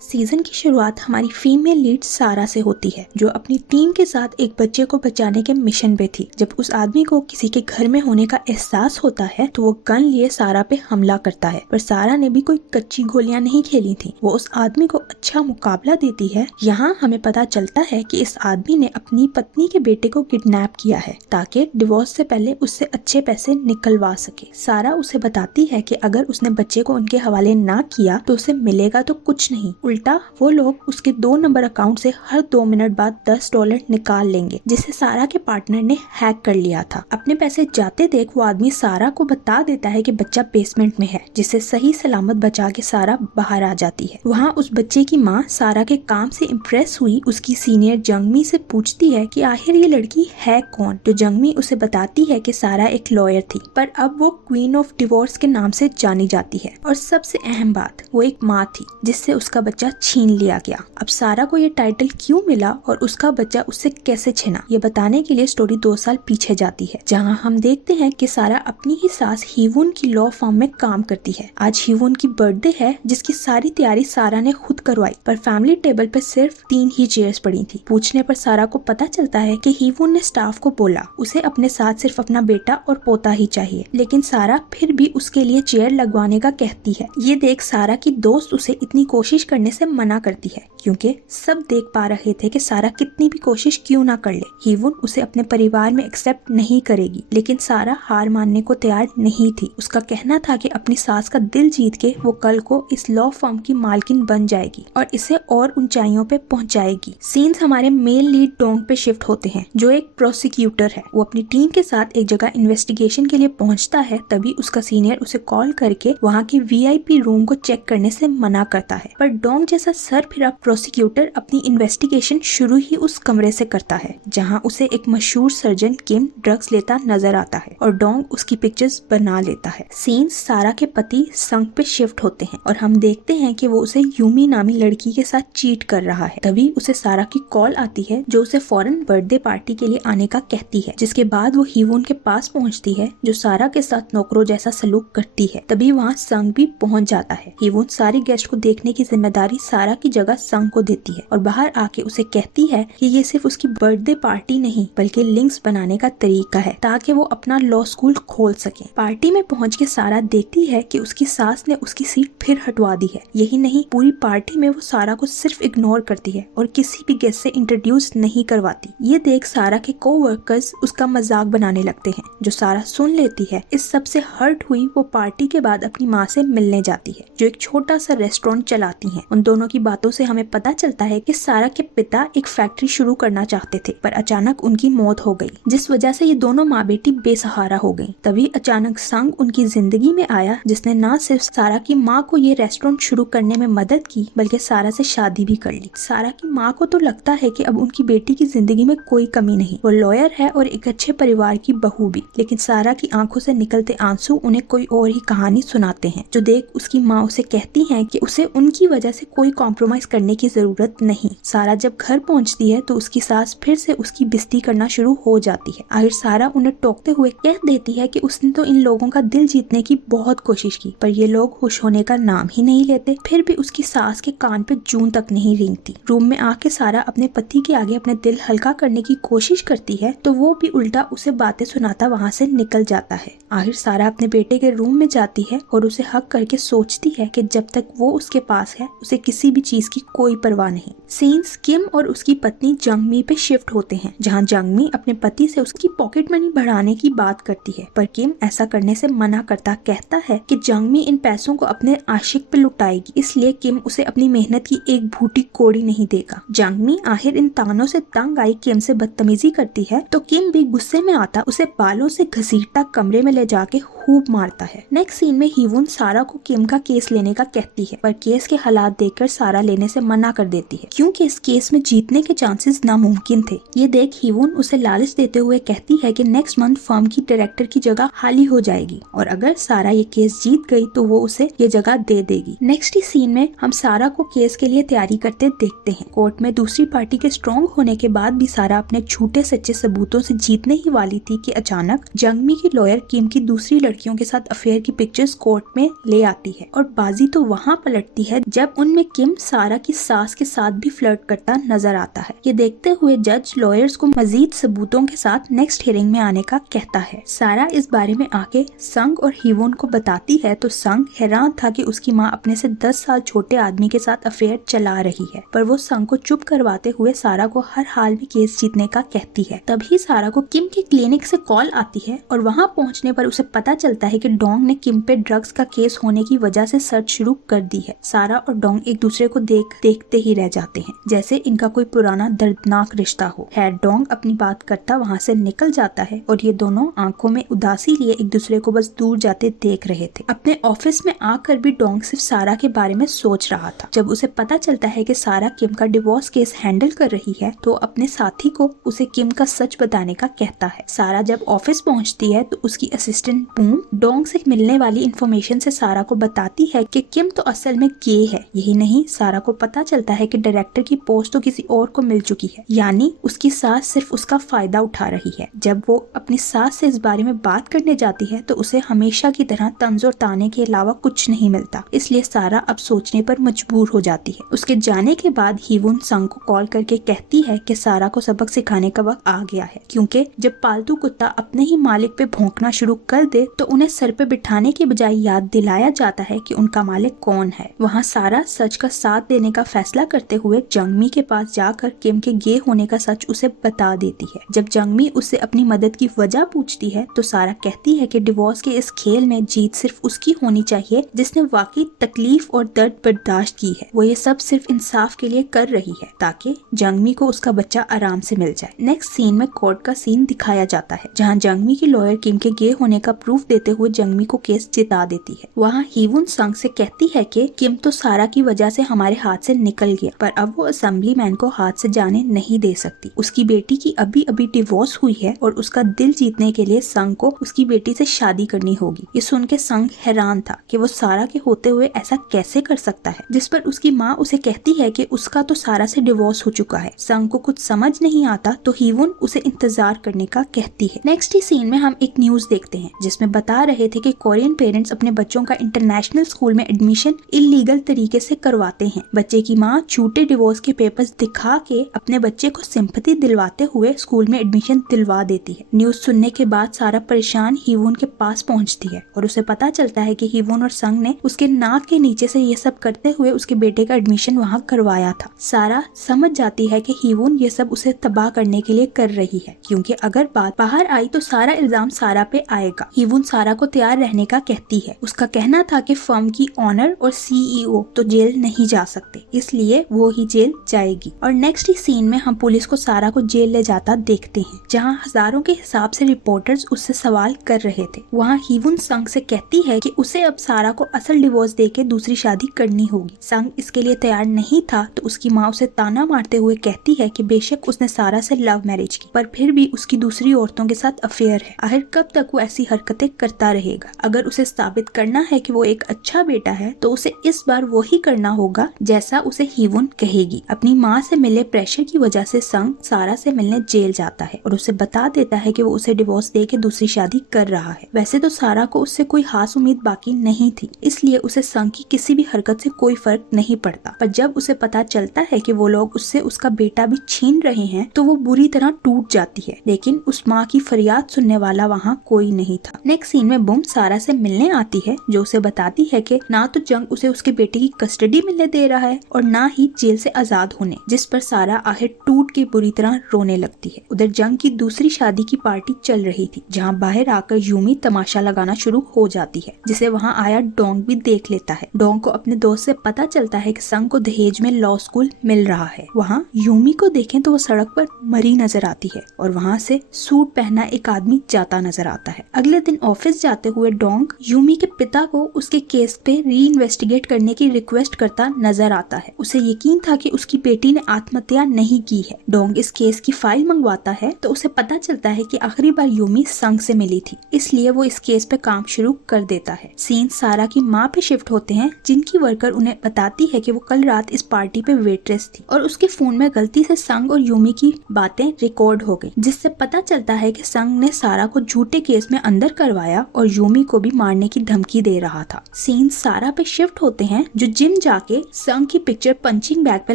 Season की शुरुआत हमारी फीमेल लीड सारा से होती है, जो अपनी टीम के साथ एक बच्चे को बचाने के मिशन पे थी। जब उस आदमी को किसी के घर में होने का एहसास होता है तो वो गन लिए सारा पे हमला करता है, पर सारा ने भी कोई कच्ची गोलियां नहीं खेली थी। वो उस आदमी को अच्छा मुकाबला देती है। यहाँ हमें पता चलता है कि इस आदमी ने अपनी पत्नी के बेटे को किडनैप किया है ताकि डिवोर्स से पहले उससे अच्छे पैसे निकलवा सके। सारा उसे बताती है कि अगर उसने बच्चे को उनके हवाले ना किया तो उसे मिलेगा तो कुछ नहीं, उल्टा वो लोग उसके 2 नंबर अकाउंट से हर 2 मिनट बाद $10 निकाल लेंगे, जिसे सारा के पार्टनर ने हैक कर लिया था। अपने पैसे जाते देख वो आदमी सारा को बता देता है कि बच्चा बेसमेंट में है, जिसे सही सलामत बचा के सारा बाहर आ जाती है। वहाँ उस बच्चे की माँ सारा के काम से इम्प्रेस हुई उसकी सीनियर जंगमी से पूछती है कि आखिर ये लड़की है कौन, तो जंगमी उसे बताती है कि सारा एक लॉयर थी, पर अब वो क्वीन ऑफ डिवोर्स के नाम से जानी जाती है। और सबसे अहम बात, वो एक माँ थी जिससे उसका बच्चा छीन लिया गया। अब सारा को ये टाइटल क्यों मिला और उसका बच्चा उससे कैसे छिना, ये बताने के लिए स्टोरी 2 साल पीछे जाती है, जहां हम देखते हैं कि सारा अपनी ही सास हीवुन की लॉ फर्म में काम करती है। आज हीवुन की बर्थडे है, जिसकी सारी तैयारी सारा ने खुद करवाई, पर फैमिली टेबल पे सिर्फ 3 ही चेयर्स पड़ी थी। पूछने पर सारा को पता चलता है कि हीवुन ने स्टाफ को बोला उसे अपने साथ सिर्फ अपना बेटा और पोता ही चाहिए, लेकिन सारा फिर भी उसके लिए चेयर लगवाने का कहती है। ये देख सारा की दोस्त उसे इतनी कोशिश करने से मना करती है, क्योंकि सब देख पा रहे थे कि सारा कितनी भी कोशिश क्यों ना कर ले, हीवुन उसे अपने परिवार में एक्सेप्ट नहीं करेगी। लेकिन सारा हार मानने को तैयार नहीं थी। उसका कहना था कि अपनी सास का दिल जीत के वो कल को इस लॉ फर्म की मालकिन बन जाएगी और इसे और ऊंचाइयों पे पहुंचाएगी। सीन्स हमारे मेल लीड डोंग पे शिफ्ट होते हैं, जो एक प्रोसिक्यूटर है। वो अपनी टीम के साथ एक जगह इन्वेस्टिगेशन के लिए पहुंचता है, तभी उसका सीनियर उसे कॉल करके वहाँ के VIP रूम को चेक करने से मना करता है। पर डोंग जैसा सर फिरा प्रोसिक्यूटर अपनी इन्वेस्टिगेशन शुरू ही उस कमरे से करता है जहां उसे एक मशहूर सर्जन किम ड्रग्स लेता नजर आता है और डोंग उसकी पिक्चर्स बना लेता है। सीन्स सारा के पति संग पे शिफ्ट होते हैं और हम देखते हैं कि वो उसे यूमी नामी लड़की के साथ चीट कर रहा है। तभी उसे सारा की कॉल आती है, जो उसे फौरन बर्थडे पार्टी के लिए आने का कहती है, जिसके बाद वो हीवुन के पास पहुंचती है, जो सारा के साथ नौकरों जैसा सलूक करती है। तभी वहाँ संग भी पहुंच जाता है। हीवुन सारी गेस्ट को देखने की जिम्मेदारी सारा की जगह संग को देती है और बाहर आके उसे कहती है कि ये सिर्फ उसकी बर्थडे पार्टी नहीं बल्कि लिंक्स बनाने का तरीका है ताकि वो अपना लॉ स्कूल खोल सके। पार्टी में पहुंच के सारा देखती है कि उसकी सास ने उसकी सीट फिर हटवा दी है। यही नहीं, पूरी पार्टी में वो सारा को सिर्फ इग्नोर करती है और किसी भी गेस्ट से इंट्रोड्यूस नहीं करवाती। ये देख सारा के कोवर्कर्स उसका मजाक बनाने लगते हैं, जो सारा सुन लेती है। इस सब से हर्ट हुई वो पार्टी के बाद अपनी माँ से मिलने जाती है, जो एक छोटा सा रेस्टोरेंट चलाती है। उन दोनों की बातों से हमें पता चलता है कि सारा के पिता एक फैक्ट्री शुरू करना चाहते थे, पर अचानक उनकी मौत हो गई, जिस वजह से ये दोनों माँ बेटी बेसहारा हो गई। तभी अचानक संग उनकी जिंदगी में आया, जिसने न सिर्फ सारा की माँ को ये रेस्टोरेंट शुरू करने में मदद की बल्कि सारा से शादी भी कर ली। सारा की माँ को तो लगता है कि अब उनकी बेटी की जिंदगी में कोई कमी नहीं, वो लॉयर है और एक अच्छे परिवार की बहू भी, लेकिन सारा की आंखों से निकलते आंसू उन्हें कोई और ही कहानी सुनाते हैं, जो देख उसकी माँ उसे कहती है कि उसे उनकी वजह से कोई कॉम्प्रोमाइज करने की जरूरत नहीं। सारा जब घर पहुंचती है तो उसकी सास फिर से उसकी बेइज्जती करना शुरू हो जाती है। आखिर सारा उन्हें टोकते हुए कह देती है कि उसने तो इन लोगों का दिल जीतने की बहुत कोशिश की, पर ये लोग खुश होने का नाम ही नहीं लेते। फिर भी उसकी सास के कान पे जूं तक नहीं रेंगती। रूम में आके सारा अपने पति के आगे अपने दिल हल्का करने की कोशिश करती है, तो वो भी उल्टा उसे बातें सुनाता वहाँ से निकल जाता है। आखिर सारा अपने बेटे के रूम में जाती है और उसे हक करके सोचती है कि जब तक वो उसके पास है उसे किसी भी चीज की कोई परवाह नहीं। सीन्स किम और उसकी पत्नी जंगमी पे शिफ्ट होते हैं, जहां जंगमी अपने पति से उसकी पॉकेट मनी बढ़ाने की बात करती है, पर किम ऐसा करने से मना करता कहता है कि जंगमी इन पैसों को अपने आशिक पे लुटाएगी, इसलिए किम उसे अपनी मेहनत की एक भूटी कोड़ी नहीं देगा। जंगमी आखिर इन तानों से तंग आई किम से बदतमीजी करती है, तो किम भी गुस्से में आता उसे बालों से घसीटता कमरे में ले जाके खूब मारता है। नेक्स्ट सीन में हीवुन सारा को किम का केस लेने का कहती है, पर केस के हालात देखकर सारा लेने से मना कर देती है, क्योंकि इस केस में जीतने के चांसेस नामुमकिन थे। ये देख हीवुन उसे लालच देते हुए कहती है कि नेक्स्ट मंथ फर्म की डायरेक्टर की जगह खाली हो जाएगी और अगर सारा ये केस जीत गई तो वो उसे ये जगह दे देगी। नेक्स्ट ही सीन में हम सारा को केस के लिए तैयारी करते देखते हैं। कोर्ट में दूसरी पार्टी के स्ट्रॉन्ग होने के बाद भी सारा अपने झूठे सच्चे सबूतों से जीतने ही वाली थी कि अचानक जंगमी की लॉयर किम की दूसरी लड़कियों के साथ अफेयर की पिक्चर्स कोर्ट में ले आती है और बाजी तो वहाँ पलटती है जब उन फोन में किम सारा की सास के साथ भी फ्लर्ट करता नजर आता है। ये देखते हुए जज लॉयर्स को मजीद सबूतों के साथ नेक्स्ट हियरिंग में आने का कहता है। सारा इस बारे में आके संग और हीवोन को बताती है तो संग हैरान था कि उसकी माँ अपने से 10 साल छोटे आदमी के साथ अफेयर चला रही है, पर वो संग को चुप करवाते हुए सारा को हर हाल में केस जीतने का कहती है। तभी सारा को किम के क्लिनिक से कॉल आती है और वहाँ पहुँचने पर उसे पता चलता है कि डोंग ने किम पे ड्रग्स का केस होने की वजह से सर्च शुरू कर दी है। सारा और डोंग एक दूसरे को देखते ही रह जाते हैं, जैसे इनका कोई पुराना दर्दनाक रिश्ता हो। डोंग अपनी बात करता वहाँ से निकल जाता है और ये दोनों आंखों में उदासी लिए एक दूसरे को बस दूर जाते देख रहे थे। अपने ऑफिस में आकर भी डोंग सिर्फ सारा के बारे में सोच रहा था। जब उसे पता चलता है कि सारा किम का डिवोर्स केस हैंडल कर रही है तो अपने साथी को उसे किम का सच बताने का कहता है। सारा जब ऑफिस पहुंचती है तो उसकी असिस्टेंट बूम डोंग से मिलने वाली इंफॉर्मेशन से सारा को बताती है कि किम तो असल में गे है। यही नहीं, सारा को पता चलता है कि डायरेक्टर की पोस्ट तो किसी और को मिल चुकी है, यानी उसकी सास सिर्फ उसका फायदा उठा रही है। जब वो अपनी सास से इस बारे में बात करने जाती है तो उसे हमेशा की तरह तंज और ताने के अलावा कुछ नहीं मिलता, इसलिए सारा अब सोचने पर मजबूर हो जाती है। उसके जाने के बाद हीवुन संग को कॉल करके कहती है कि सारा को सबक सिखाने का वक्त आ गया है, क्योंकि जब पालतू कुत्ता अपने ही मालिक पे भौंकना शुरू कर दे तो उन्हें सर पे बिठाने के बजाय याद दिलाया जाता है कि उनका मालिक कौन है। वहाँ सारा सच का साथ देने का फैसला करते हुए जंगमी के पास जाकर किम के गे होने का सच उसे बता देती है। जब जंगमी उससे अपनी मदद की वजह पूछती है तो सारा कहती है कि डिवोर्स के इस खेल में जीत सिर्फ उसकी होनी चाहिए जिसने वाकई तकलीफ और दर्द बर्दाश्त की है। वो ये सब सिर्फ इंसाफ के लिए कर रही है ताकि जंगमी को उसका बच्चा आराम से मिल जाए। नेक्स्ट सीन में कोर्ट का सीन दिखाया जाता है जहाँ जंगमी की लॉयर किम के गे होने का प्रूफ देते हुए जंगमी को केस जिता देती है। वहाँ हीवुन संग से कहती है कि किम तो सारा की वजह से हमारे हाथ से निकल गया, पर अब वो असेंबली मैन को हाथ से जाने नहीं दे सकती। उसकी बेटी की अभी अभी डिवोर्स हुई है और उसका दिल जीतने के लिए संग को उसकी बेटी से शादी करनी होगी। ये सुन के संग हैरान था कि वो सारा के होते हुए ऐसा कैसे कर सकता है, जिस पर उसकी माँ उसे कहती है कि उसका तो सारा से डिवोर्स हो चुका है। संग को कुछ समझ नहीं आता तो हीवुन उसे इंतजार करने का कहती है। नेक्स्ट ही सीन में हम एक न्यूज देखते हैं जिसमें बता रहे थे कि कोरियन पेरेंट्स अपने बच्चों का इंटरनेशनल स्कूल में एडमिशन इलीगल तरीके से करवाते हैं। बच्चे की माँ झूठे डिवोर्स के पेपर्स दिखा के अपने बच्चे को सिंपैथी दिलवाते हुए स्कूल में एडमिशन दिलवा देती है। न्यूज सुनने के बाद सारा परेशान हीवुन के पास पहुंचती है और उसे पता चलता है कि हीवुन और संग ने उसके नाक के नीचे से ये सब करते हुए उसके बेटे का एडमिशन वहाँ करवाया था। सारा समझ जाती है कि हीवुन ये सब उसे तबाह करने के लिए कर रही है, क्योंकि अगर बात बाहर आई तो सारा इल्जाम सारा पे आएगा। हीवुन सारा को तैयार रहने का कहती है। उसका कहना था कि फर्म की ऑनर और सीईओ तो जेल नहीं जा सकते, इसलिए वो ही जेल जाएगी। और नेक्स्ट ही सीन में हम पुलिस को सारा को जेल ले जाता देखते हैं, जहाँ हजारों के हिसाब से रिपोर्टर्स उससे सवाल कर रहे थे। वहाँ हीवुन संग से कहती है कि उसे अब सारा को असल डिवोर्स देके दूसरी शादी करनी होगी। संग इसके लिए तैयार नहीं था तो उसकी माँ उसे ताना मारते हुए कहती है कि बेशक उसने सारा से लव मैरिज की, पर फिर भी उसकी दूसरी औरतों के साथ अफेयर है। आखिर कब तक वो ऐसी हरकतें करता रहेगा? अगर उसे साबित करना है कि वो एक अच्छा बेटा है तो उसे इस बार वो ही करना होगा जैसा उसे हीवुन कहेगी। अपनी माँ से मिले प्रेशर की वजह से संग सारा से मिलने जेल जाता है और उसे बता देता है कि वो उसे डिवोर्स दे के दूसरी शादी कर रहा है। वैसे तो सारा को उससे कोई खास उम्मीद बाकी नहीं थी, इसलिए उसे संग की किसी भी हरकत से कोई फर्क नहीं पड़ता। पर जब उसे पता चलता है कि वो लोग उससे उसका बेटा भी छीन रहे हैं तो वो बुरी तरह टूट जाती है, लेकिन उस माँ की फरियाद सुनने वाला वहाँ कोई नहीं था। नेक्स्ट सीन में बूम सारा से मिलने आती है जो उसे बताती है कि ना तो जंग उसे उसके बेटे की कस्टडी मिलने दे रहा है और ना ही जेल से आजाद होने, जिस पर सारा आखिर टूट के बुरी तरह रोने लगती है। उधर जंग की दूसरी शादी की पार्टी चल रही थी जहाँ बाहर आकर यूमी तमाशा लगाना शुरू हो जाती है, जिसे वहाँ आया डोंग भी देख लेता है। डोंग को अपने दोस्त से पता चलता है कि संग को दहेज में लॉ स्कूल मिल रहा है। वहाँ यूमी को देखें तो वो सड़क पर मरी नजर आती है और वहाँ से सूट पहना एक आदमी जाता नजर आता है। अगले दिन ऑफिस जाते हुए डोंग यूमी के पिता को उसके केस पे री इन्वेस्टिगेट करने की रिक्वेस्ट करता नजर आता है। उसे यकीन था कि उसकी बेटी ने आत्महत्या नहीं की है। डोंग इस केस की फाइल मंगवाता है तो उसे पता चलता है कि आखिरी बार यूमी संग से मिली थी, इसलिए वो इस केस पे काम शुरू कर देता है। सीन सारा की माँ पे शिफ्ट होते हैं, जिनकी वर्कर उन्हें बताती है कि वो कल रात इस पार्टी पे वेट्रेस थी और उसके फोन में गलती से संग और यूमी की बातें रिकॉर्ड हो गई, जिससे पता चलता है कि संग ने सारा को झूठे केस में अंदर करवाया और यूमी को भी मारने की धमकी दे रहा था। सीन सारा पे शिफ्ट होते हैं जो जिम जिन जाके संग की पिक्चर पंचिंग बैग पे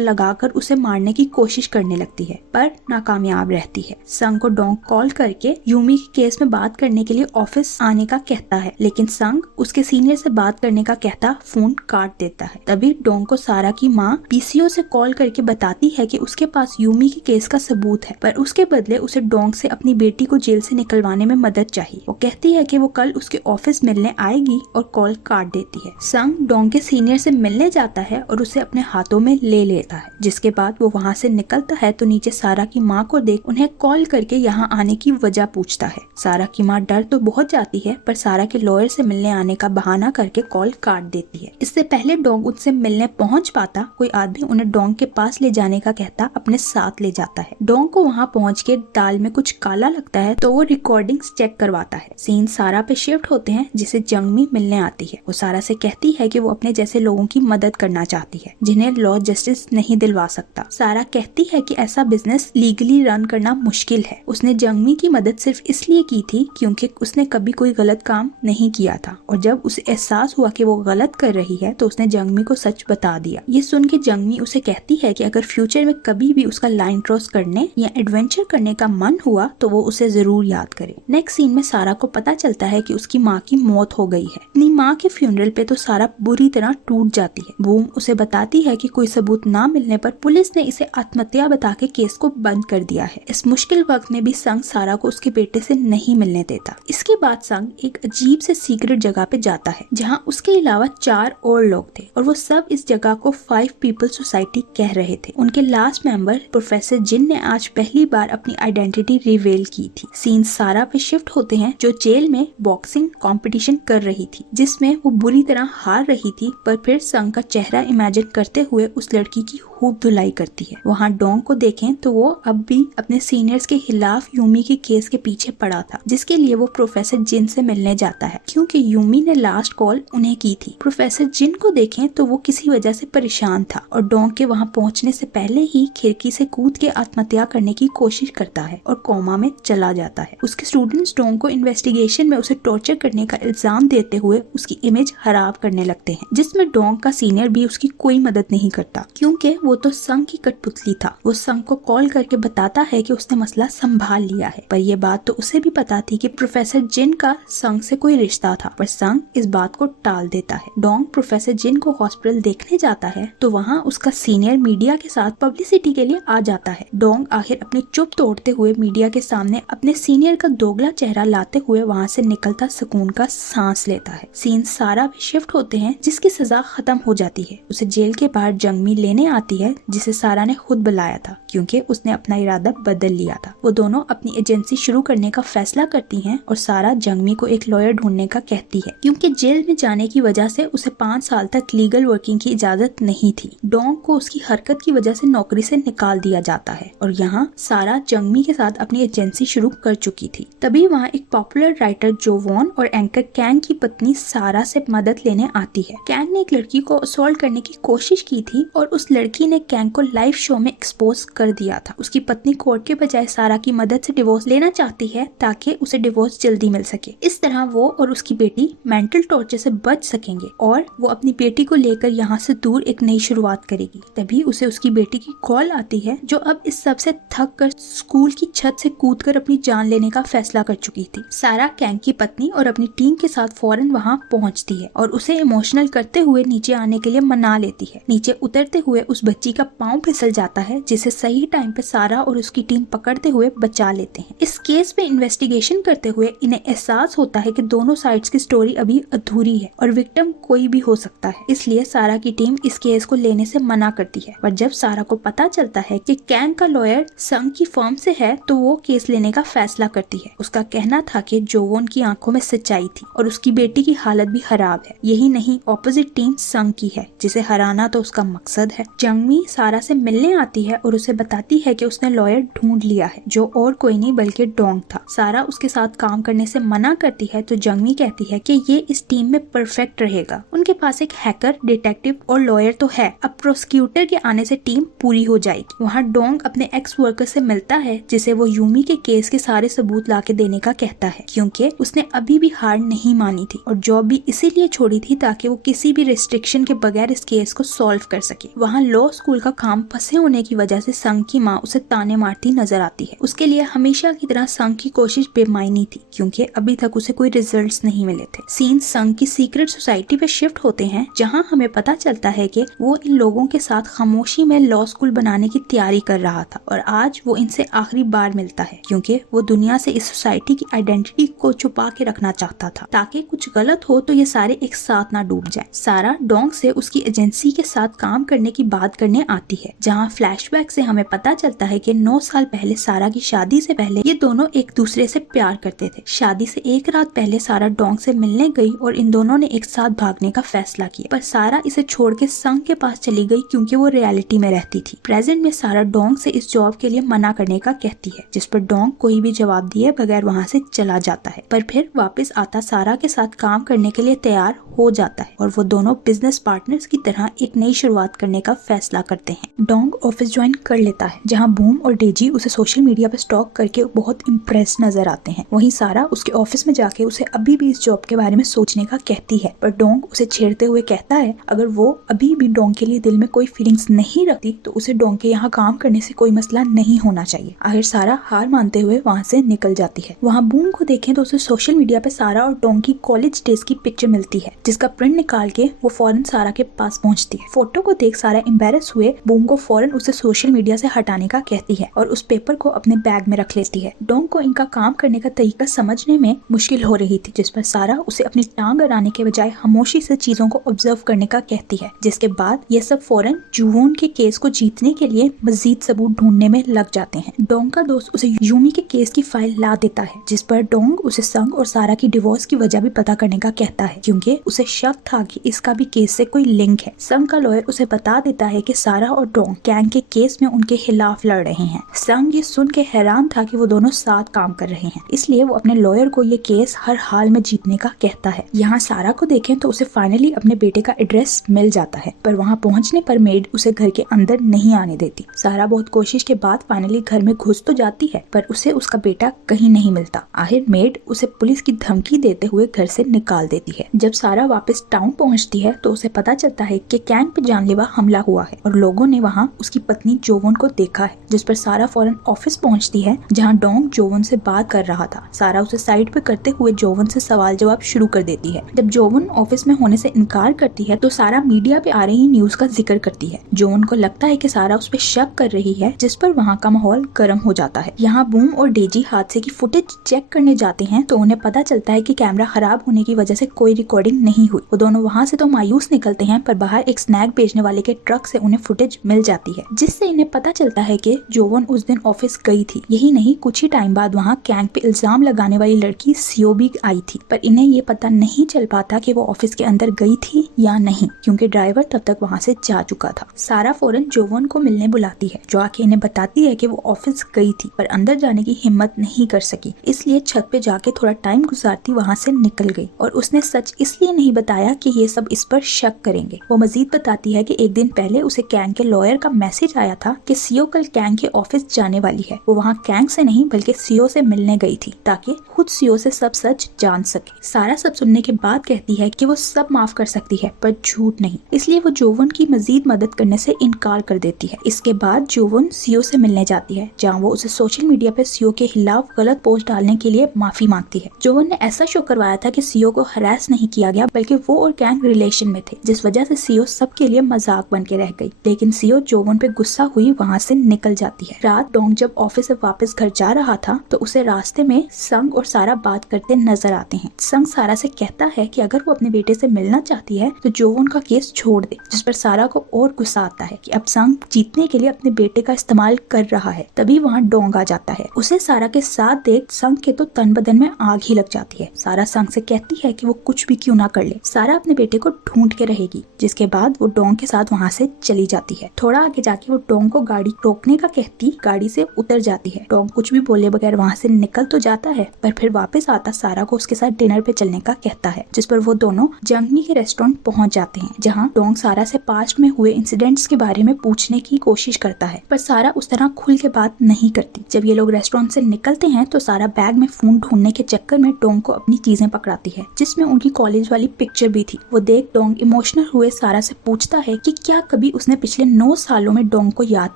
लगाकर उसे मारने की कोशिश करने लगती है, पर नाकामयाब रहती है। संग को डोंग कॉल करके यूमी के केस में बात करने के लिए ऑफिस आने का कहता है, लेकिन संग उसके सीनियर से बात करने का कहता फोन काट देता है। तभी डोंग को सारा की माँ पीसीओ से कॉल करके बताती है कि उसके पास यूमी के केस का सबूत है, पर उसके बदले उसे डोंग से अपनी बेटी को जेल से निकलवाने में मदद चाहिए। वो कहती है कि वो कल उसके ऑफिस मिलने आएगी और कॉल काट देती है। संग डोंग के सीनियर से मिलने जाता है और उसे अपने हाथों में ले लेता है। जिसके बाद वो वहाँ से निकलता है तो नीचे सारा की माँ को देख उन्हें कॉल करके यहाँ आने की वजह पूछता है। सारा की माँ डर तो बहुत जाती है, पर सारा के लॉयर से मिलने आने का बहाना करके कॉल काट देती है। इससे पहले डोंग उनसे मिलने पहुँच पाता, कोई आदमी उन्हें डोंग के पास ले जाने का कहता अपने साथ ले जाता है। डोंग को वहाँ पहुँच के दाल में कुछ काला लगता है तो वो रिकॉर्डिंग्स चेक करवाता है। सीन सारा पे शिफ्ट होते हैं, जिसे जंगमी मिलने आती है। वो सारा से कहती है कि वो अपने जैसे लोगों की मदद करना चाहती है जिन्हें लॉ जस्टिस नहीं दिलवा सकता। सारा कहती है कि ऐसा बिजनेस लीगली रन करना मुश्किल है। उसने जंगमी की मदद सिर्फ इसलिए की थी क्योंकि उसने कभी कोई गलत काम नहीं किया था, और जब उसे एहसास हुआ कि वो गलत कर रही है तो उसने जंगमी को सच बता दिया। ये सुन के जंगमी उसे कहती है कि अगर फ्यूचर में कभी भी उसका लाइन क्रॉस करने या एडवेंचर करने का मन हुआ तो वो उसे जरूर याद करे। नेक्स्ट सीन में सारा को पता चलता है कि उसकी माँ की मौत हो गई है। अपनी माँ के फ्यूनरल पे तो सारा बुरी तरह टूट जाती है। बूम उसे बताती है कि कोई सबूत ना मिलने पर पुलिस ने इसे आत्महत्या बता के केस को बंद कर दिया है। इस मुश्किल वक्त में भी संग सारा को उसके बेटे से नहीं मिलने देता। इसके बाद संग एक अजीब से सीक्रेट जगह पे जाता है जहाँ उसके अलावा 4 और लोग थे, और वो सब इस जगह को 5 पीपल सोसाइटी कह रहे थे। उनके लास्ट मेंबर प्रोफेसर जिन ने आज पहली बार अपनी आइडेंटिटी रिवील की थी। सीन सारा पे शिफ्ट होते हैं जो जेल में बॉक्सिंग कंपटीशन कर रही थी, जिसमें वो बुरी तरह हार रही थी, पर फिर संग का चेहरा इमेजिन करते हुए उस लड़की की खूब धुलाई करती है। वहाँ डोंग को देखें तो वो अब भी अपने सीनियर्स के खिलाफ यूमी के केस के पीछे पड़ा था, जिसके लिए वो प्रोफेसर जिन से मिलने जाता है क्योंकि यूमी ने लास्ट कॉल उन्हें की थी। प्रोफेसर जिन को देखें तो वो किसी वजह से परेशान था और डोंग के वहाँ पहुँचने से पहले ही खिड़की से कूद के आत्महत्या करने की कोशिश करता है और कोमा में चला जाता है। उसके स्टूडेंट्स डोंग को इन्वेस्टिगेशन में उसे टॉर्चर करने का इल्जाम देते हुए उसकी इमेज खराब करने लगते हैं, जिसमें डोंग का सीनियर भी उसकी कोई मदद नहीं करता क्योंकि वो तो संग की कठपुतली था। वो संग को कॉल करके बताता है कि उसने मसला संभाल लिया है, पर यह बात तो उसे भी पता थी कि प्रोफेसर जिन का संग से कोई रिश्ता था, पर संग इस बात को टाल देता है। डोंग प्रोफेसर जिन को हॉस्पिटल देखने जाता है तो वहाँ उसका सीनियर मीडिया के साथ पब्लिसिटी के लिए आ जाता है। डोंग आखिर अपनी चुप तोड़ते हुए मीडिया के सामने अपने सीनियर का दोगला चेहरा लाते हुए वहाँ से निकलता सुकून का सांस लेता है। सीन सारा भी शिफ्ट होते हैं जिसकी सजा खत्म हो जाती है। उसे जेल के बाहर जंगमी लेने आती है जिसे सारा ने खुद बुलाया था क्योंकि उसने अपना इरादा बदल लिया था। वो दोनों अपनी एजेंसी शुरू करने का फैसला करती हैं और सारा जंगमी को एक लॉयर ढूंढने का कहती है क्योंकि जेल में जाने की वजह से उसे 5 साल तक लीगल वर्किंग की इजाजत नहीं थी। डोंग को उसकी हरकत की वजह से नौकरी से निकाल दिया जाता है और यहाँ सारा जंगमी के साथ अपनी एजेंसी शुरू कर चुकी थी। तभी वहाँ एक पॉपुलर राइटर जो वॉन और एंकर कैंग की पत्नी सारा से मदद लेने आती है। कैंग ने एक लड़की को असॉल्ट करने की कोशिश की थी और उस लड़की ने कैंग को लाइव शो में एक्सपोज कर दिया था। उसकी पत्नी कोर्ट के बजाय सारा की मदद से डिवोर्स लेना चाहती है ताकि उसे डिवोर्स जल्दी मिल सके। इस तरह वो और उसकी बेटी मेंटल टॉर्चर से बच सकेंगे और वो अपनी बेटी को लेकर यहाँ से दूर एक नई शुरुआत करेगी। तभी उसे उसकी बेटी की कॉल आती है जो अब इस सब से थक कर स्कूल की छत से कूदकर अपनी जान लेने का फैसला कर चुकी थी। सारा कैंग की पत्नी और अपनी टीम के साथ फौरन वहाँ पहुँचती है और उसे इमोशनल करते हुए नीचे आने के लिए मना लेती है। नीचे उतरते हुए उस बच्ची का पाँव फिसल जाता है जिसे सही टाइम पे सारा और उसकी टीम पकड़ते हुए बचा लेते हैं। इस केस पे इन्वेस्टिगेशन करते हुए इन्हें एहसास होता है कि दोनों साइड्स की स्टोरी अभी अधूरी है और विक्टिम कोई भी हो सकता है, इसलिए सारा की टीम इस केस को लेने से मना करती है। पर जब सारा को पता चलता है कि कैंग का लॉयर संग की फर्म से है तो वो केस लेने का फैसला करती है। उसका कहना था कि जोवोन की आंखों में सच्चाई थी और उसकी बेटी की हालत भी खराब है। यही नहीं, ऑपोजिट टीम संग की है जिसे हराना तो उसका मकसद है। जंग जंगमी सारा से मिलने आती है और उसे बताती है कि उसने लॉयर ढूंढ लिया है, जो और कोई नहीं बल्कि डोंग था। सारा उसके साथ काम करने से मना करती है तो जंगमी कहती है कि ये इस टीम में परफेक्ट रहेगा। उनके पास एक हैकर, डिटेक्टिव और लॉयर तो है, अब प्रोसिक्यूटर के आने से टीम पूरी हो जाएगी। वहाँ डोंग अपने एक्स वर्कर से मिलता है, जिसे वो यूमी के केस के सारे सबूत लाके देने का कहता है, क्योंकि उसने अभी भी हार नहीं मानी थी और जॉब भी इसीलिए छोड़ी थी ताकि वो किसी भी रिस्ट्रिक्शन के बगैर इस केस को सॉल्व कर सके। वहाँ लॉ स्कूल का काम फंसे होने की वजह से संग की माँ उसे ताने मारती नजर आती है। उसके लिए हमेशा की तरह संग की कोशिश बेमायनी थी, क्योंकि अभी तक उसे कोई रिजल्ट्स नहीं मिले थे। सीन संग की सीक्रेट सोसाइटी पे शिफ्ट होते हैं, जहाँ हमें पता चलता है कि वो इन लोगों के साथ खामोशी में लॉ स्कूल बनाने की तैयारी कर रहा था और आज वो इनसे आखिरी बार मिलता है, क्योंकि वो दुनिया से इस सोसाइटी की आइडेंटिटी को छुपा के रखना चाहता था ताकि कुछ गलत हो तो ये सारे एक साथ ना डूब जाए। सारा डोंग से उसकी एजेंसी के साथ काम करने की बात करने आती है, जहाँ फ्लैशबैक से हमें पता चलता है कि 9 साल पहले सारा की शादी से पहले ये दोनों एक दूसरे से प्यार करते थे। शादी से एक रात पहले सारा डोंग से मिलने गई और इन दोनों ने एक साथ भागने का फैसला किया, पर सारा इसे छोड़ के संग के पास चली गई क्योंकि वो रियलिटी में रहती थी। प्रेजेंट में सारा डोंग से इस जॉब के लिए मना करने का कहती है, जिस पर डोंग कोई भी जवाब दिए बगैर वहाँ से चला जाता है, पर फिर वापस आता सारा के साथ काम करने के लिए तैयार हो जाता है और वो दोनों बिजनेस पार्टनर्स की तरह एक नई शुरुआत करने का फैसला करते हैं। डोंग ऑफिस ज्वाइन कर लेता है, जहाँ बूम और डेजी उसे सोशल मीडिया पर स्टॉक करके बहुत इम्प्रेस नजर आते हैं। वहीं सारा उसके ऑफिस में जाके उसे अभी भी इस जॉब के बारे में सोचने का कहती है, पर डोंग उसे छेड़ते हुए कहता है अगर वो अभी भी डोंग के लिए दिल में कोई फीलिंग्स नहीं रखती तो उसे डोंग के यहाँ काम करने से कोई मसला नहीं होना चाहिए। आखिर सारा हार मानते हुए वहाँ से निकल जाती है। वहाँ बूम को देखें तो उसे सोशल मीडिया पे सारा और डोंग की कॉलेज डेज की पिक्चर मिलती है, जिसका प्रिंट निकाल के वो फौरन सारा के पास पहुँचती है। फोटो को देख सारा एम्बेरस हुए बूम को फौरन उसे सोशल मीडिया से हटाने का कहती है और उस पेपर को अपने बैग में रख लेती है। डोंग को इनका काम करने का तरीका समझने में मुश्किल हो रही थी, जिस पर सारा उसे अपनी टांग अड़ाने के बजाय खामोशी से चीजों को ऑब्जर्व करने का कहती है, जिसके बाद ये सब फौरन जुवोन के केस को जीतने के लिए मजीद सबूत ढूंढने में लग जाते हैं। डोंग का दोस्त उसे यूमी के केस की फाइल ला देता है, जिस पर डोंग उसे संग और सारा की डिवोर्स की वजह भी पता करने का कहता है, क्योंकि उसे शक था कि इसका भी केस से कोई लिंक है। संग का लॉयर उसे बता देता है कि सारा और डोंग गैंग के केस में उनके खिलाफ लड़ रहे हैं। संग ये सुन के हैरान था कि वो दोनों साथ काम कर रहे हैं, इसलिए वो अपने लॉयर को ये केस हर हाल में जीतने का कहता है। यहाँ सारा को देखें तो उसे फाइनली अपने बेटे का एड्रेस मिल जाता है, पर वहाँ पहुँचने पर मेड उसे घर के अंदर नहीं आने देती। सारा बहुत कोशिश के बाद फाइनली घर में घुस तो जाती है, पर उसे उसका बेटा कहीं नहीं मिलता। आखिर मेड उसे पुलिस की धमकी देते हुए घर से निकाल देती है। जब सारा वापस टाउन पहुँचती है तो उसे पता चलता है कि कैंग पे जानलेवा हमला हुआ है और लोगों ने वहाँ उसकी पत्नी जोवन को देखा है, जिस पर सारा फौरन ऑफिस पहुँचती है, जहाँ डोंग जोवन से बात कर रहा था। सारा उसे साइड पे करते हुए जोवन से सवाल जवाब शुरू कर देती है। जब जोवन ऑफिस में होने से इनकार करती है तो सारा मीडिया पे आ रही न्यूज का जिक्र करती है। जोवन को लगता है कि सारा उस पर शक कर रही है, जिस पर वहाँ का माहौल गर्म हो जाता है। यहाँ बूम और डेजी हादसे की फुटेज चेक करने जाते हैं तो उन्हें पता चलता है कि कैमरा खराब होने की वजह से कोई रिकॉर्डिंग नहीं हुई। वो दोनों वहाँ से तो मायूस निकलते हैं, पर बाहर एक स्नैक बेचने वाले के ट्रक से उन्हें फुटेज मिल जाती है, जिससे इन्हें पता चलता है कि जोवन उस दिन ऑफिस गई थी। यही नहीं, कुछ ही टाइम बाद वहाँ कैंग पे इल्जाम लगाने वाली लड़की सियो भी आई थी, पर इन्हें ये पता नहीं चल पाता कि वो ऑफिस के अंदर गई थी या नहीं, क्योंकि ड्राइवर तब तक वहाँ से जा चुका था। सारा फौरन जोवन को मिलने बुलाती है, जो आके इन्हें बताती है कि वो ऑफिस गई थी पर अंदर जाने की हिम्मत नहीं कर सकी, इसलिए छत पे जाके थोड़ा टाइम गुजारती वहाँ से निकल गई और उसने सच इसलिए नहीं बताया कि ये सब इस पर शक करेंगे। वो मजीद बताती है कि एक दिन पहले उसे कैंग के लॉयर का मैसेज आया था कि सियो कल कैंग के ऑफिस जाने वाली है। वो वहाँ कैंग से नहीं बल्कि सियो से मिलने गई थी ताकि खुद सियो से सब सच जान सके। सारा सब सुनने के बाद कहती है कि वो सब माफ कर सकती है पर झूठ नहीं, इसलिए वो जोवन की मजीद मदद करने से इनकार कर देती है। इसके बाद जोवन सियो से मिलने जाती है, जहाँ वो उसे सोशल मीडिया पे सियो के खिलाफ गलत पोस्ट डालने के लिए माफी मांगती है। जोवन ने ऐसा शो करवाया था कि सियो को हरास नहीं किया गया, बल्कि वो और कैंग रिलेशन में थे, जिस वजह से सियो सबके लिए मजाक बन के रह गई। लेकिन सियो जोवन पे गुस्सा हुई वहाँ से निकल जाती है। रात डोंग जब ऑफिस से वापस घर जा रहा था तो उसे रास्ते में संग और सारा बात करते नजर आते हैं। संग सारा से कहता है कि अगर वो अपने बेटे से मिलना चाहती है तो जोवन का केस छोड़ दे, जिस पर सारा को और गुस्सा आता है कि अब संग जीतने के लिए अपने बेटे का इस्तेमाल कर रहा है। तभी वहाँ डोंग आ जाता है। उसे सारा के साथ देख संग के तो तन बदन में आग ही लग जाती है। सारा संग से कहती है कि वो कुछ भी क्यों ना कर ले, सारा अपने बेटे को ढूंढ के रहेगी, जिसके बाद वो डोंग के साथ वहाँ से चली जाती है। थोड़ा आगे जाके वो डोंग को गाड़ी रोकने का कहती गाड़ी से उतर जाती है। डोंग कुछ भी बोले बगैर वहाँ से निकल तो जाता है, पर फिर वापस आता सारा को उसके साथ डिनर पे चलने का कहता है, जिस पर वो दोनों जंगनी के रेस्टोरेंट पहुंच जाते हैं, जहाँ डोंग सारा से पास्ट में हुए इंसिडेंट्स के बारे में पूछने की कोशिश करता है, पर सारा उस तरह खुल के बात नहीं करती। जब ये लोग रेस्टोरेंट से निकलते हैं तो सारा बैग में फोन ढूंढने के चक्कर में डोंग को अपनी चीजें पकड़ाती है, जिसमें उनकी कॉलेज वाली पिक्चर भी थी। वो देख डोंग इमोशनल हुए सारा से पूछता है कि क्या कभी उसने पिछले 9 सालों में डोंग को याद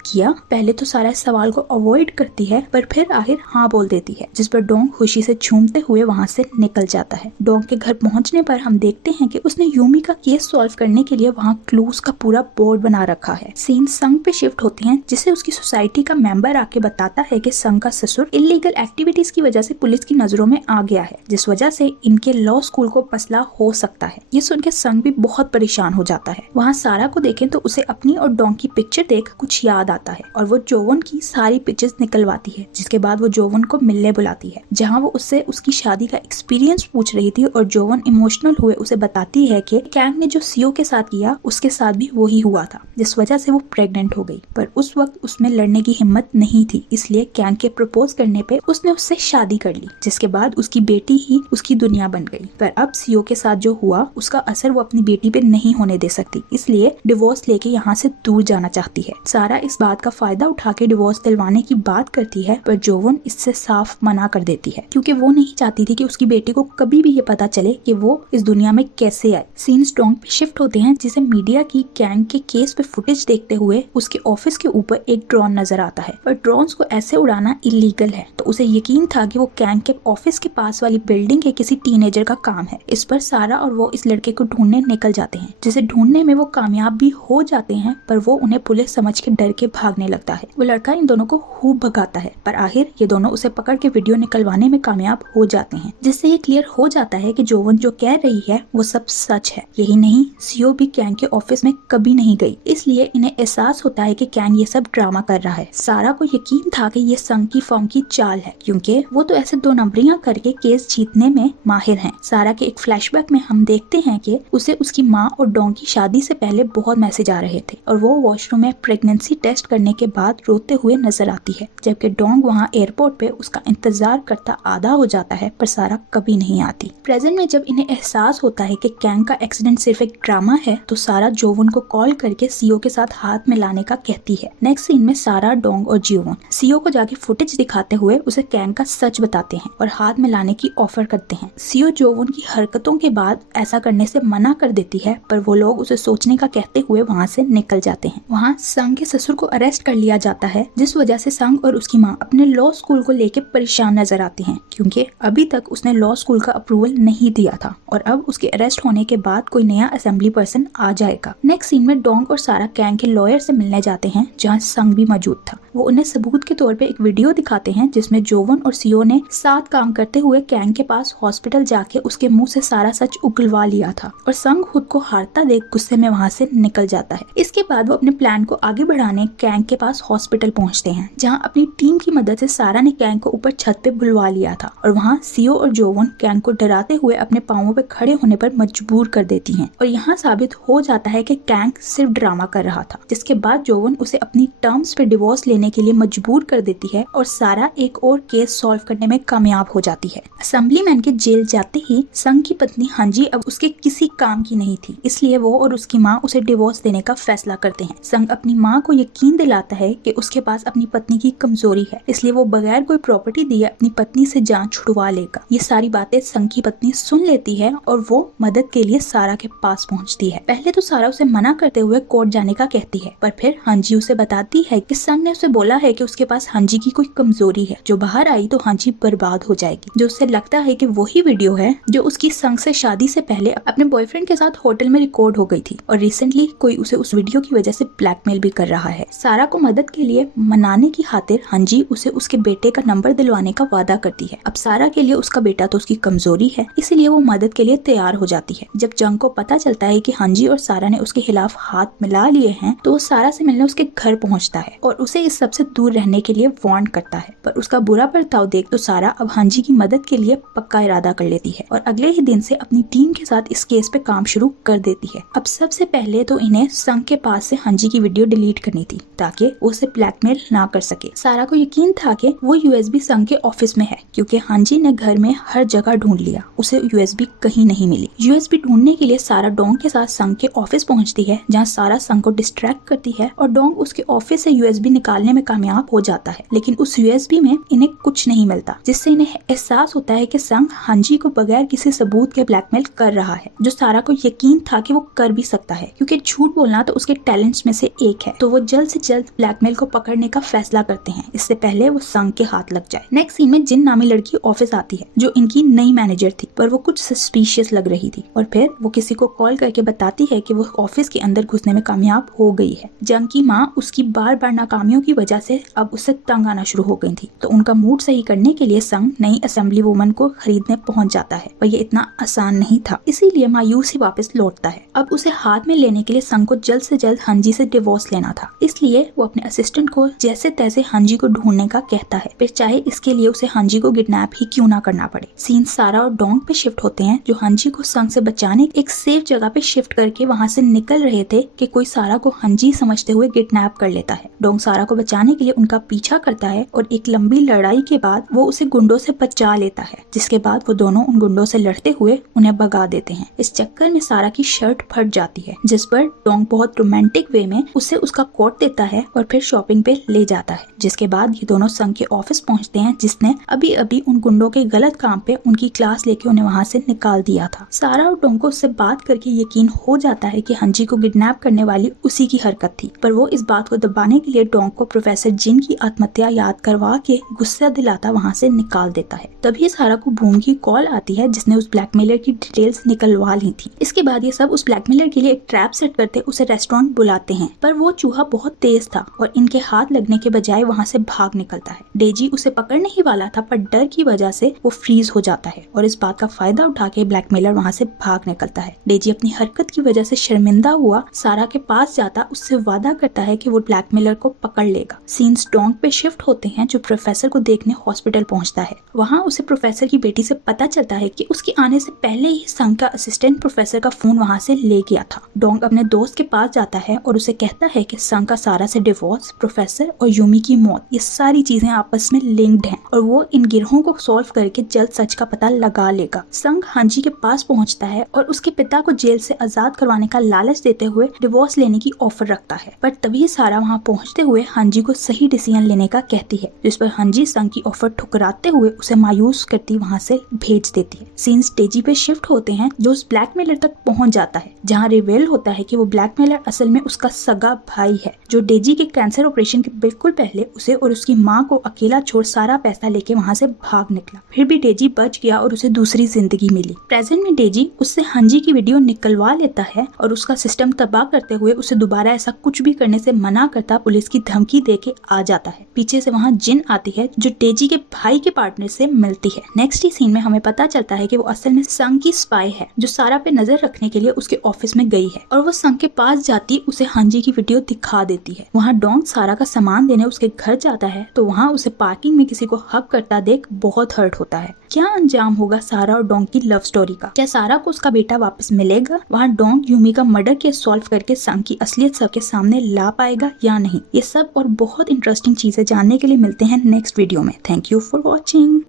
किया। पहले तो सारा इस सवाल को अवॉइड करती है, पर फिर आखिर हाँ बोल देती है, जिस पर डोंग खुशी से झूमते हुए वहाँ से निकल जाता है। डोंग के घर पहुँचने पर हम देखते हैं कि उसने यूमी का केस सॉल्व करने के लिए वहाँ क्लूज का पूरा बोर्ड बना रखा है। सीन संग पे शिफ्ट होती हैं, जिसे उसकी सोसाइटी का मेंबर आके बताता है कि संग का ससुर इलीगल एक्टिविटीज की वजह से पुलिस की नजरों में आ गया है, जिस वजह से इनके लॉ स्कूल को मसला हो सकता है। ये सुन के संग भी बहुत परेशान हो जाता है। वहाँ सारा को देखें तो उसे अपनी और डोंग की पिक्चर देख कुछ याद आता है और वो जोवन की सारी पिक्चर्स निकलवाती है, जिसके बाद वो जोवन को मिलने बुलाती है, जहाँ वो उससे उसकी शादी का एक्सपीरियंस पूछ रही थी और जोवन इमोशनल हुए उसे बताती है कि कैंग ने जो सीओ के साथ किया उसके साथ भी वही हुआ था, जिस वजह से वो प्रेग्नेंट हो गई। पर उस वक्त उसमें लड़ने की हिम्मत नहीं थी, इसलिए कैंग के प्रपोज करने पे उसने उससे शादी कर ली, जिसके बाद उसकी बेटी ही उसकी दुनिया बन गई। पर अब सीओ के साथ जो हुआ उसका असर वो अपनी बेटी पे नहीं होने दे सकती, इसलिए डिवोर्स लेके यहाँ से दूर जाना चाहती है। सारा इस बात का फायदा उठा के डिवोर्स दिलवाने की बात करती है, पर जोवन इससे साफ मना कर देती है, क्योंकि वो नहीं चाहती थी कि उसकी बेटी को कभी भी ये पता चले कि वो इस दुनिया में कैसे आए। सीन स्ट्रॉन्ग पे शिफ्ट होते हैं, जिसे मीडिया की कैंग के केस पे फुटेज देखते हुए उसके ऑफिस के ऊपर एक ड्रोन नजर आता है, पर ड्रोन्स को ऐसे उड़ाना इलीगल है, तो उसे यकीन था कि वो कैंग के ऑफिस के पास वाली बिल्डिंग के किसी टीनेजर का काम है। इस पर सारा और वो इस लड़के को ढूंढने निकल जाते हैं, जिसे ढूंढने में वो कामयाब भी हो जाते हैं, पर वो उन्हें पुलिस समझ के डर के भागने लगता है। वो लड़का इन दोनों को खूब भगाता है, पर आखिर ये दोनों उसे पकड़ के वीडियो निकलवाने में कामयाब हो जाते हैं, जिससे ये क्लियर हो जाता है कि जोवन जो कह रही है वो सब सच है। यही नहीं, सीओ भी कैंग के ऑफिस में कभी नहीं गई, इसलिए इन्हें एहसास होता है कि कैंग ये सब ड्रामा कर रहा है। सारा को यकीन था कि ये संग की फॉर्म की चाल है, क्योंकि वो तो ऐसे 2 नंबरियां करके केस जीतने में माहिर हैं। सारा के एक फ्लैशबैक में हम देखते हैं कि उसे उसकी माँ और डोंग की शादी से पहले बहुत मैसेज आ रहे थे और वो वॉशरूम में प्रेगनेंसी टेस्ट करने के बाद रोते हुए नजर आती है, जबकि डोंग वहाँ एयरपोर्ट पे उसका इंतजार करता आधा हो जाता है, पर सारा कभी नहीं आती। प्रेजेंट में जब इन्हें एहसास होता है कि कैंग का एक्सीडेंट सिर्फ एक ड्रामा है, तो सारा जोवन को कॉल करके सीओ के साथ हाथ मिलाने का कहती है। नेक्स्ट सीन में सारा, डोंग और जोवन सीओ को जाके फुटेज दिखाते हुए उसे कैंग का सच बताते हैं और हाथ मिलाने की ऑफर करते हैं। सीओ जोवन की हरकतों के बाद ऐसा करने से मना कर देती है, पर वो लोग उसे सोचने का कहते हुए वहाँ से निकल जाते हैं। वहाँ संग के ससुर को अरेस्ट कर लिया जाता है, जिस वजह से संग और उसकी माँ अपने लॉ स्कूल को लेके परेशान नजर आती हैं, क्योंकि अभी तक उसने लॉ स्कूल का अप्रूवल नहीं दिया था और अब उसके अरेस्ट होने के बाद कोई नया असेंबली पर्सन आ जाएगा। नेक्स्ट सीन में डोंग और सारा कैंग के लॉयर से मिलने जाते हैं, जहाँ संग भी मौजूद था। वो उन्हें सबूत के तौर पे एक वीडियो दिखाते हैं, जिसमें जोवन और सीओ ने साथ काम करते हुए कैंग के पास हॉस्पिटल जाके उसके मुंह से सारा सच उगलवा लिया था और संग खुद को हारता देख गुस्से में वहाँ से निकल जाता है। इसके बाद वो अपने प्लान को आगे बढ़ाने कैंग के पास हॉस्पिटल पहुँचते हैं, जहाँ अपनी टीम की मदद से सारा ने कैंग को ऊपर छत पे बुलवा लिया था और वहाँ सीओ और जोवन कैंग को डराते हुए अपने पांवों पे खड़े होने पर मजबूर कर देती हैं और यहाँ साबित हो जाता है कि कैंग सिर्फ ड्रामा कर रहा था, जिसके बाद जोवन उसे अपनी टर्म्स पे डिवोर्स लेने के लिए मजबूर कर देती है और सारा एक और केस सॉल्व करने में कामयाब हो जाती है। असेंबलीमैन के जेल जाते ही संग की पत्नी हांजी अब उसके किसी काम की नहीं थी, इसलिए वो और उसकी माँ उसे डिवोर्स देने का फैसला करते हैं। संग अपनी माँ को यकीन दिलाता है कि उसके पास अपनी पत्नी की कमजोरी है, इसलिए वो बगैर कोई प्रॉपर्टी दिए अपनी पत्नी से जान छुड़वा लेगा। ये सारी बातें संग की पत्नी सुन लेती है और वो मदद के लिए सारा के पास पहुंचती है। पहले तो सारा उसे मना करते हुए कोर्ट जाने का कहती है, पर फिर हांजी उसे बताती है कि संग ने उसे बोला है कि उसके पास हांजी की कोई कमजोरी है, जो बाहर आई तो हांजी बर्बाद हो जाएगी। जो उसे लगता है कि वही वीडियो है जो उसकी संग से शादी से पहले अपने बॉयफ्रेंड के साथ होटल में रिकॉर्ड हो गई थी और रिसेंटली कोई उसे उस वीडियो की वजह से ब्लैकमेल भी कर रहा है। सारा को मदद के लिए मनाने की खातिर हांजी उसे उसके बेटे का नंबर दिलवाने का वादा करती है। अब सारा के लिए उसका बेटा तो उसकी कमजोरी है, इसीलिए वो मदद के लिए तैयार हो जाती है। जब जंग को पता चलता है कि हांजी और सारा ने उसके खिलाफ हाथ मिला लिए हैं, तो वो सारा से मिलने उसके घर पहुंचती पहुंचता है और उसे इस सबसे दूर रहने के लिए वार्न करता है। पर उसका बुरा बर्ताव देख तो सारा अब हांजी की मदद के लिए पक्का इरादा कर लेती है और अगले ही दिन से अपनी टीम के साथ इस केस पे काम शुरू कर देती है। अब सबसे पहले तो इन्हें संग के पास से हांजी की वीडियो डिलीट करनी थी ताकि वो उसे ब्लैकमेल ना कर सके। सारा को यकीन था कि वो यूएसबी संग के ऑफिस में है क्योंकि हांजी ने घर में हर जगह ढूंढ लिया, उसे यूएसबी कहीं नहीं मिली। यूएसबी ढूंढने के लिए सारा डोंग के साथ संग के ऑफिस पहुंचती है जहाँ सारा संग को डिस्ट्रैक्ट करती है और डोंग उसके ऑफिस से यूएसबी निकालने में कामयाब हो जाता है। लेकिन उस यूएसबी में इन्हें कुछ नहीं मिलता, जिससे इन्हें एहसास होता है कि संग हांजी को बगैर किसी सबूत के ब्लैकमेल कर रहा है, जो सारा को यकीन था कि वो कर भी सकता है क्योंकि झूठ बोलना तो उसके टैलेंट्स में से एक है। तो वो जल्द से जल्द ब्लैकमेल को पकड़ने का फैसला करते हैं, इससे पहले वो संग के हाथ लग जाए। नेक्स्ट सीन में जिन नामी लड़की ऑफिस आती है जो इनकी नई मैनेजर थी, पर वो कुछ सस्पिशियस लग रही थी और फिर वो किसी को कॉल करके बताती है कि वो ऑफिस के अंदर घुसने में कामयाब हो गई है। जंग की माँ उसकी बार बार नाकामियों की वजह से अब उससे तंग आना शुरू हो गई थी, तो उनका मूड सही करने के लिए संग नई असेंबली वुमन को खरीदने पहुंच जाता है, पर ये इतना आसान नहीं था, इसीलिए मायूस ही वापस लौटता है। अब उसे हाथ में लेने के लिए संग को जल्द से जल्द हांजी से डिवोर्स लेना था, इसलिए वो अपने असिस्टेंट को जैसे तैसे हांजी को ढूंढने का कहता है, फिर चाहे इसके लिए उसे हांजी को किडनैप ही क्यों ना करना पड़े। सीन सारा और डोंग पे शिफ्ट होते हैं जो हांजी को संग से बचाने एक सेफ जगह पे शिफ्ट करके वहाँ से निकल रहे थे कि कोई सारा को हांजी समझते हुए किडनैप कर लेता है। डोंग सारा को बचाने के लिए उनका पीछा करता है और एक लंबी लड़ाई के बाद वो उसे गुंडों से बचा लेता है, जिसके बाद वो दोनों उन गुंडों से लड़ते हुए उन्हें भगा देते हैं। इस चक्कर में सारा की शर्ट फट जाती है, जिस पर डोंग बहुत रोमांटिक वे में उसे उसका कोट देता है और फिर शॉपिंग पे ले जाता है, जिसके बाद ये दोनों संग के ऑफिस पहुंचते हैं जिसने अभी अभी उन गुंडों के गलत काम पे उनकी क्लास लेके उन्हें वहाँ से निकाल दिया था। सारा और डोंग को उससे बात करके यकीन हो जाता है कि हांजी को किडनैप करने वाली उसी की हरकत थी, पर वो इस बात को दबाने के लिए डोंग को प्रोफेसर जिन की आत्महत्या याद करवा के गुस्सा दिलाता वहाँ से निकाल देता है। तभी सारा को बूम की कॉल आती है जिसने उस ब्लैकमेलर की डिटेल्स निकलवा ली थी। इसके बाद ये सब उस ब्लैकमेलर के लिए एक ट्रैप सेट करते उसे रेस्टोरेंट बुलाते हैं, पर वो चूहा बहुत तेज था और इनके हाथ लगने के बजाय वहाँ से भाग निकलता है। डेजी उसे पकड़ने ही वाला था, पर डर की वजह से वो फ्रीज हो जाता है और इस बात का फायदा उठा के ब्लैकमेलर वहाँ से भाग निकलता है। डेजी अपनी हरकत की वजह से शर्मिंदा हुआ सारा के पास जाता, उससे वादा करता है कि वो ब्लैकमेलर को पकड़ लेगा। सीन्स डोंग पे शिफ्ट होते हैं जो प्रोफेसर को देखने हॉस्पिटल पहुंचता है। वहाँ उसे प्रोफेसर की बेटी से पता चलता है कि उसके आने से पहले ही संग का असिस्टेंट प्रोफेसर का फोन वहाँ से ले गया था। डोंग अपने दोस्त के पास जाता है और उसे कहता है कि संग का सारा से डिवोर्स, प्रोफेसर और यूमी की मौत, ये सारी चीजें आपस में लिंक्ड हैं और वो इन गिरोहों को सॉल्व करके जल्द सच का पता लगा लेगा। संग हांजी के पास पहुंचता है और उसके पिता को जेल से आजाद करवाने का लालच देते हुए डिवोर्स लेने की ऑफर रखता है, पर तभी सारा वहाँ पहुँचते हुए हांजी को सही डिसीजन लेने का कहती है, जिस पर हांजी संग की ऑफर ठुकराते हुए उसे मायूस करती वहाँ से भेज देती है। सीन्स डेजी पे शिफ्ट होते हैं जो उस ब्लैकमेलर तक पहुँच जाता है, जहाँ रिवील होता है कि वो ब्लैकमेलर असल में उसका सगा भाई है, जो डेजी के कैंसर ऑपरेशन के बिल्कुल पहले उसे और उसकी माँ को अकेला छोड़ सारा पैसा लेके वहाँ से भाग निकला। फिर भी डेजी बच गया और उसे दूसरी जिंदगी मिली। प्रेजेंट में डेजी उससे हांजी की वीडियो निकलवा लेता है और उसका सिस्टम तबाह करते हुए उसे दोबारा ऐसा कुछ भी करने से मना करता पुलिस की धमकी देके आ जाता है। पीछे से वहाँ जिन आती है जो डेजी के भाई के पार्टनर से मिलती है। नेक्स्ट ही सीन में हमें पता चलता है कि वो असल में संग की स्पाई है जो सारा पे नजर रखने के लिए उसके ऑफिस में गई है और वो संग के पास जाती उसे हांजी की वीडियो दिखा देती है। वहाँ डोंग सारा का सामान देने उसके घर जाता है तो वहाँ उसे पार्किंग में किसी को हक करता देख बहुत हर्ट होता है। क्या अंजाम होगा सारा और डोंग की लव स्टोरी का? क्या सारा को उसका बेटा वापस मिलेगा? वहाँ डोंग यूमी का मर्डर केस सॉल्व करके संग की असलियत सबके सामने ला पाएगा या नहीं? ये सब और बहुत इंटरेस्टिंग चीजें जानने के लिए मिलते हैं नेक्स्ट वीडियो में। Thank you for watching.